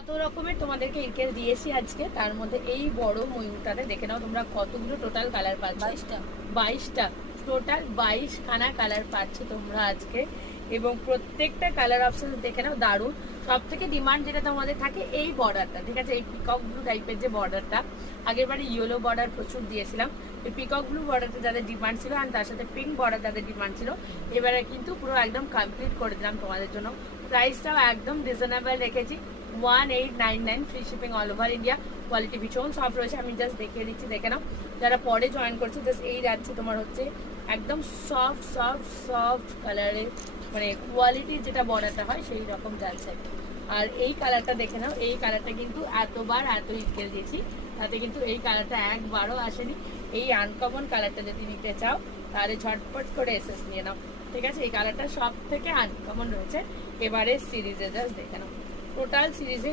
কত রকমের তোমাদেরকে ইরকেল দিয়েছি আজকে, তার মধ্যে এই বড় ময়ূরটাতে দেখে নাও তোমরা কতগুলো টোটাল কালার পাচ্ছ। 22টা টোটাল 22 খানা কালার পাচ্ছ তোমরা আজকে, এবং প্রত্যেকটা কালার অপশন দেখে নাও দারুণ। সব থেকে ডিমান্ড যেটা তোমাদের থাকে এই বর্ডারটা, ঠিক আছে, এই পিকক ব্লু টাইপের যে বর্ডারটা, আগের বারে ইয়েলো বর্ডার প্রচুর দিয়েছিলাম, এই পিকক ব্লু বর্ডারটা যাদের ডিমান্ড ছিল আর তার সাথে পিঙ্ক বর্ডার যাদের ডিমান্ড ছিল, এবারে কিন্তু পুরো একদম কমপ্লিট করে দিলাম তোমাদের জন্য। প্রাইসটাও একদম রিজনেবল রেখেছি, 1899, free shipping all over India. Quality ভীষণ সফট রয়েছে, আমি জাস্ট দেখিয়ে দিচ্ছি, দেখে নাও। যারা পরে জয়েন করছে জাস্ট এই যাচ্ছে তোমার হচ্ছে একদম সফট সফট সফট কালারের, মানে কোয়ালিটির যেটা বর্ডারটা হয় সেই রকম যাচ্ছে। আর এই কালারটা দেখে নাও, এই কালারটা কিন্তু এতবার এত ইস্কেল দিয়েছি, তাতে কিন্তু এই কালারটা একবারও আসেনি। এই আনকমন কালারটা যদি নিতে চাও তাহলে ঝটপট করে এসএস নিয়ে নাও, ঠিক আছে। এই কালারটা সব থেকে আনকমন রয়েছে এবারে সিরিজে, জাস্ট দেখে নাও টোটাল সিরিজে।